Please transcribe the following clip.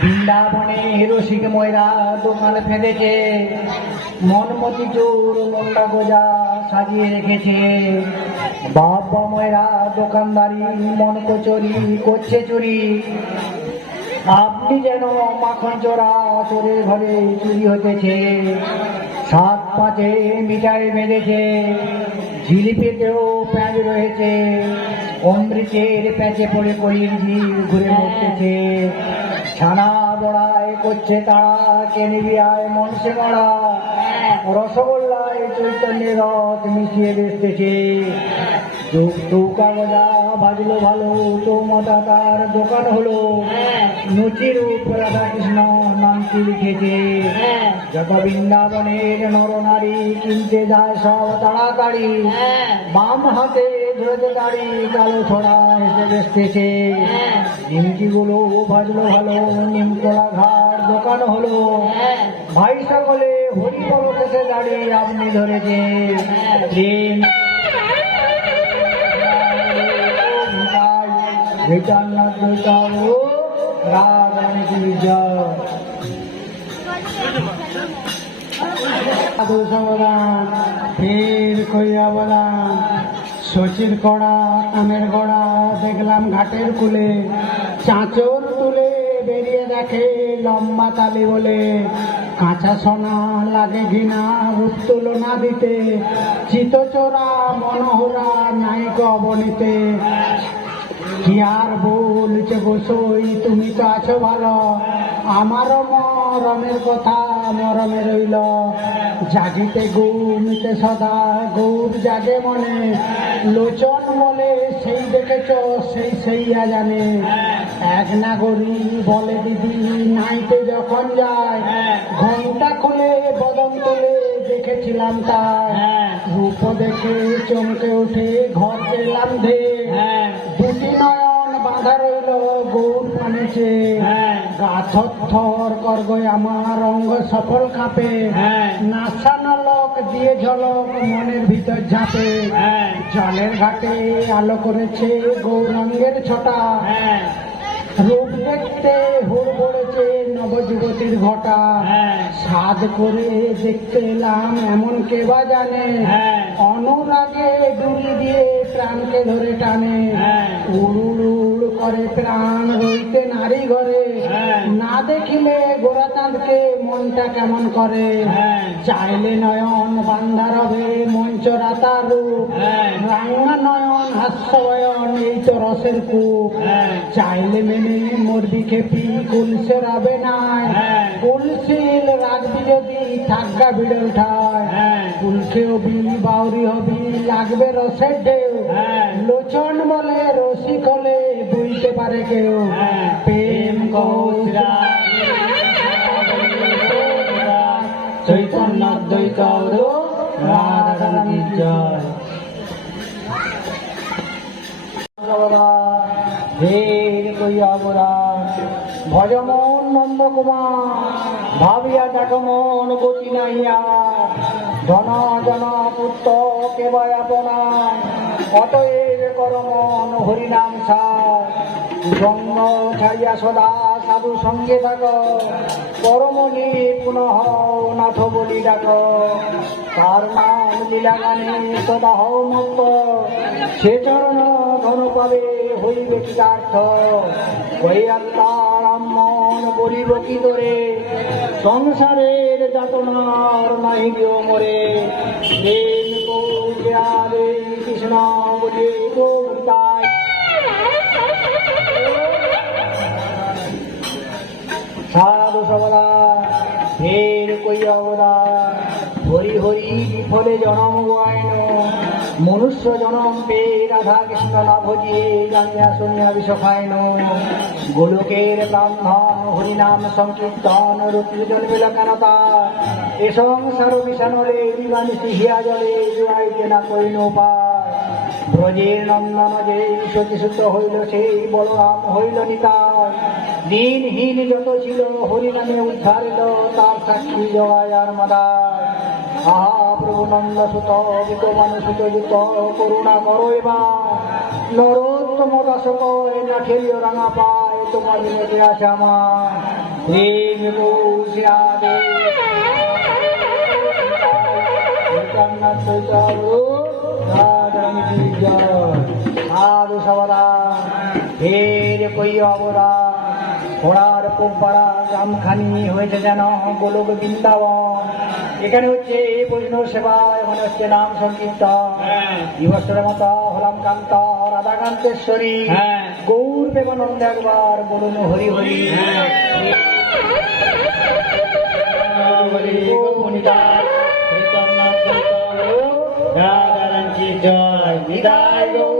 বৃন্দাবনে রসিক ময়রা দোকান ফেলেছে, মনমতি চোর মোল্লা গোজা সাজিয়ে রেখেছে। বাবা ময়রা দোকানদারি মন কচুরি করছে চুরি, আপনি যেন মাখন চোরা চোরের ঘরে চুরি হতেছে। সাত পাঁচে মিঠাই বেঁধেছে, জিলিপিতেও প্যাঁচ রয়েছে, অমৃতের প্যাঁচে পড়ে কলির ঝিল ঘুরে মরতেছে। ছানা বড়ায় করছে তারা, কেনিবি আয় মনসে মরা, রসগোল্লায় চৈতন্যের রস মিশিয়ে বেসতেছে। চৌকা গজা বাজলো ভালো, চৌমাতা তার দোকান হলো, নচির উপর রাধা কৃষ্ণ নামটি লিখেছে। যত বৃন্দাবনের নরনারী কিনতে যায় সব তাড়াতাড়ি, বাম হাতে ধরেছে দাড়ি, কালো ছড়া হেসে বেসতেছে। নিমকিগুলো ভাজলো ভালো, নিমতলা ঘাট দোকান হলো, ভাই সকলে হরি বলতেছে দাড়ি আপনি ধরেছে। ফের কইয়া বলা শচীর কড়া কামের গড়া, দেখলাম ঘাটের কুলে চাঁচর তুলে বেরিয়ে দেখে লম্বা তালি বলে। কাঁচা সোনা লাগে ঘৃণা রূপ তুলনা দিতে, চিতচোরা মনোহরা নায়িক অবনীতে। কি আর বলছে বসই, তুমি তো আছো ভালো, আমারও মরমের কথা মরমে রইল। জাগিতে ঘুমিতে সদা গৌর জাগে মনে, লোচন বলে সেই দেখেছ সেই সেইয়া জানে। এক নাগরী বলে দিদি নাইতে যখন যায়, ঘন্টা খুলে বদন তুলে দেখেছিলাম তাই। রূপ দেখে চমকে উঠে ঘর পেলাম ধে, দুটি নয়ন বাঁধা রইল গৌর পানেছে। গা থর করগয় আমার অঙ্গ সফল কাঁপে, নাসানো লোক দিয়ে ঝলক মনের ভিতর ঝাঁপে। জলের ঘাটে আলো করেছে গৌরাঙ্গের ছটা, রূপ দেখতে হুড় পড়েছে নবযুবতীর ঘটা। সাধ করে দেখতে এলাম এমন কেবা জানে, অনুরাগে ডুরি দিয়ে প্রাণকে ধরে টানে। উড়ুড় উড় করে প্রাণ রইতে নারী ঘরে, না দেখিলে গোরা চাঁদকে মনটা কেমন করে। চাইলে নয়ন বান্ধা রবে মঞ্চ রাতার রূপ, রাঙা নয়ন হাস্যয়ন এই তো রসের কূপ। চাইলে মেনে মরবি খেপি কুলসে রাবে নাই, কুলশিল রাখবি যদি থাকবা বিড়ল ঠায়। কুলসেও বি বাউরি হবি লাগবে রসের ঢেউ, লোচন বলে রসিক হলে বুঝতে পারে কেউ। প্রেম কৌশলা চৈতন্য দ্বৈত রাধা জয়। ভজমন নন্দ কুমার ভাবিয়া ডাকমন গতি নাইয়া, ধন জন পুত্র কেবল আপনা, অতএব করমন হরিনাম সার। জন্ম ছাড়িয়া সদা সাধু সঙ্গে থাক, পরমনি পুনঃ নাথ বলি ডাক। তার নাম লীলা গানে সদা হও মুক্ত, সে চরণ ধন পাবে হইবে কৃতার্থ। ওই আত্মার মন বলিব কি করে, সংসারের যাতনার নাই কেউ মরে। প্রেম কৌশলে কৃষ্ণ বলি গোবিন্দায়। সাধু সবলা ফের কই অবদান, হরি হরি ফলে জনম গায়ন। মনুষ্য জনম পেয়ে রাধা কৃষ্ণ না ভজিয়ে, জানিয়া শুনিয়া বিষ খায়ন। গোলকের ব্রাহ্মণ হরিনাম সংকীর্তন রুদ্র জন্মিল কেনতা, এ সংসার মিশানলে বিমানিসি হিয়া জলে জুড়াইতে না করিন উপায়। ব্রজের নন্দন যে সতীসূত্র হইল সেই বলরাম হইল নিতাই। দিনহীন যত ছিল হরিনামে উদ্ধার এলো, তার সাক্ষী জয় আর মাদায়। আহা প্রভু নন্দ সুত বিত মানুষিত যুত করুণা করো এবার, নরোত্তম দাসক না ঠেলিও রাঙা পায়। তোমার বিনতে আছে আমার প্রেম বসে আদে সাধু সবলা ফের কই অবরা ঘোড়ার পোপাড়া গ্রামখানি হয়েছে যেন গোলক বৃন্দাবন। এখানে হচ্ছে বৈষ্ণব সেবায় মনে হচ্ছে নাম সংকীর্তন। দিবসের মতো হলাম কান্ত রাধাকান্তেশ্বরী গৌর প্রেমানন্দ একবার বলুন হরি হরি জয় বিদায় গো।